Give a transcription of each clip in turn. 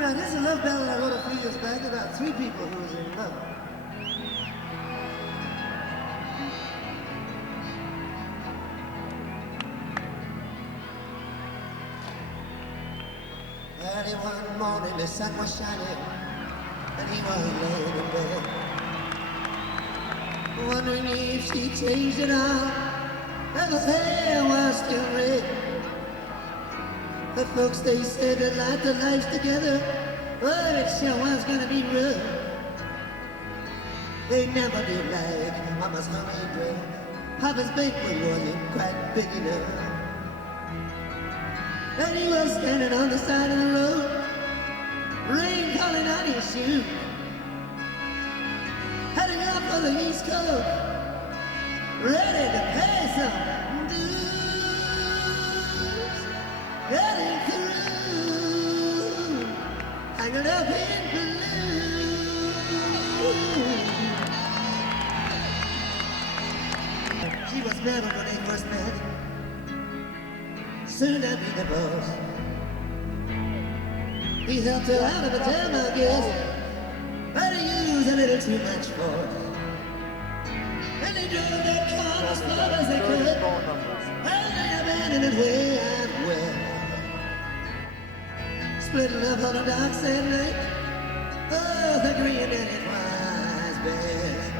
Alright, here's a love ballad I wrote a few years back about three people who was in love. Early one morning the sun was shining and he was laying in bed, wondering if she changed it all and her hair was still red. The folks, they said that light their lives together, but it sure was gonna be rough. They never did like Mama's homemade bread. Papa's banquet wasn't quite big enough. And he was standing on the side of the road, rain calling on his shoes, heading up for the East Coast, ready to pay some dues. Getting through, hanging up in blue. She was married when they first met, soon I'd be the boss. He helped her out of the town, I guess, but he used a little too much force. And he drove that car as far as they could, and they abandoned it way out west. Splitting up on the docks that night, both agreeing that it was best.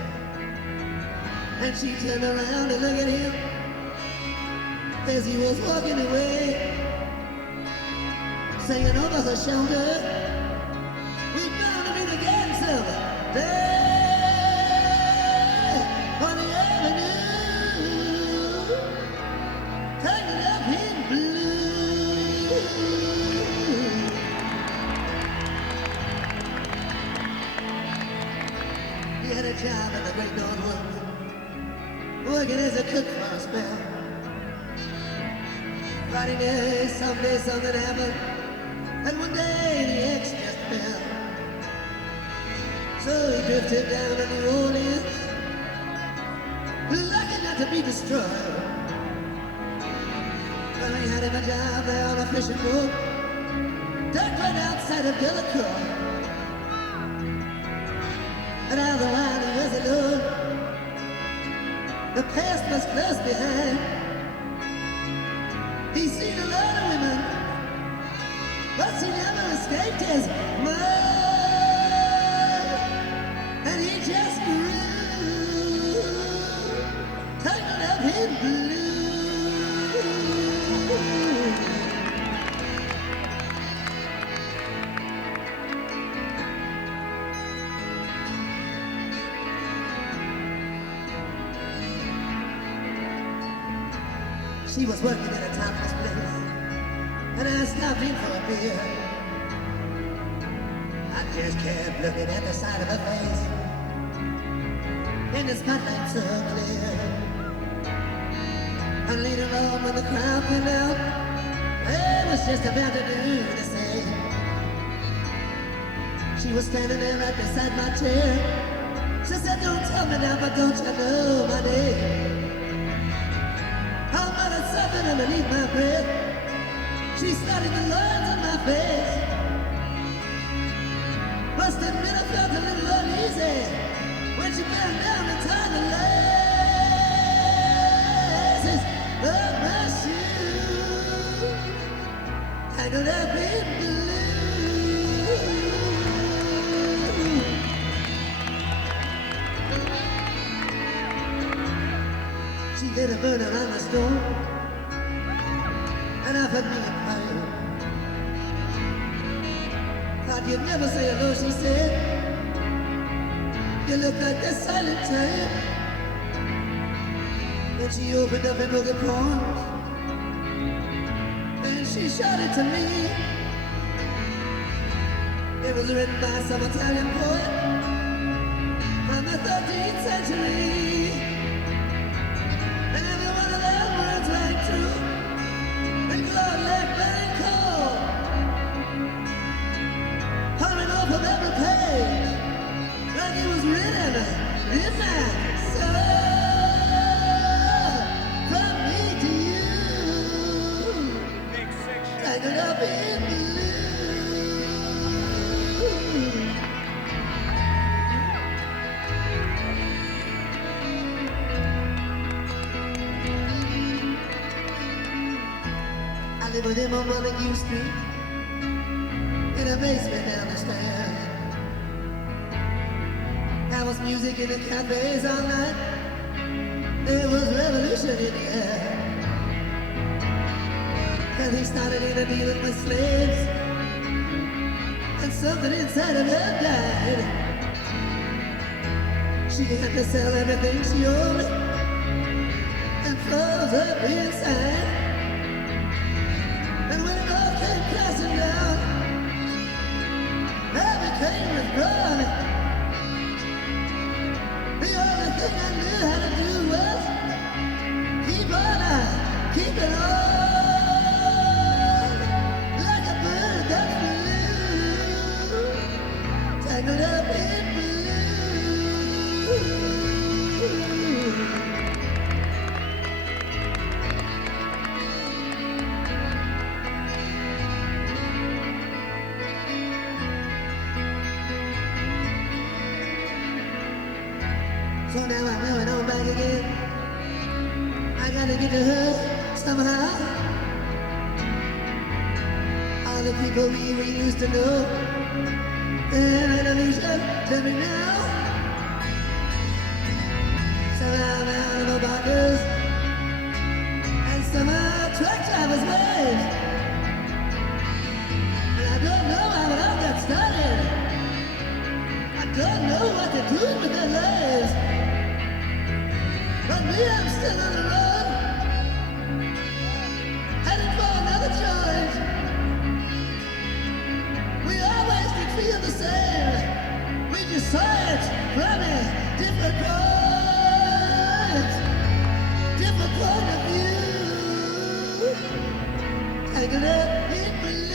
And she turned around to look at him as he was walking away, saying over her shoulder, "We're bound to meet again someday on the avenue, hanging up in blue." He had a job in the Great North Woods, working as a cook for a spell. Friday night, someday something happened, and one day the ex just fell. So he drifted down to New Orleans, lucky not to be destroyed. Well, he had him a job there on a fishing boat, docked right outside of Delacroix. And all the while he was alone, the past was close behind. He's seen a lot of women, but she never escaped his mind. And he just grew, tangled up in blue. She was working in a topless place, and I stopped in for a beer. I just kept looking at the side of her face, in the spotlight so clear. And later on when the crowd came out, I was just about to do the same. She was standing there right beside my chair. She said, "Don't tell me now, but don't you know my name?" Something underneath my breath, she studied the lines on my face. Must admit I felt a little uneasy when she bent down and tied the laces of my shoes, tangled up in blue. She lit a burner on the stove and offered me a pipe. Thought you'd never say hello, she said. You look like the silent type. Then she opened up a book of poems, and she showed it to me. It was written by some Italian poet from the 13th century. And every one of them words rang true and glowed like burning coal, pouring off of every page like it was written in my soul. From me to you, tangled up in blue. I lived with him on Montague Street in a basement down the stairs. There was music in the cafes all night. There was revolution in the air. And he started dealing with slaves, and something inside of her died. She had to sell everything she owned and froze up inside. And when it all came crashing down, I became withdrawn. The only thing I knew how to do was keep on, keeping on. Like a bird that flew, tangled up in blue. So now I'm going on back again. I gotta get to her somehow. All the people we used to know, they're enemies to me now. Some are valuable bikers, and some are truck drivers' wives. And I don't know how it all got started. I don't know what they're doing with their lives. But me, I'm still on the road, headed for another joint. We always did feel the same. We just saw it from a different point of view. Tangled up in blue.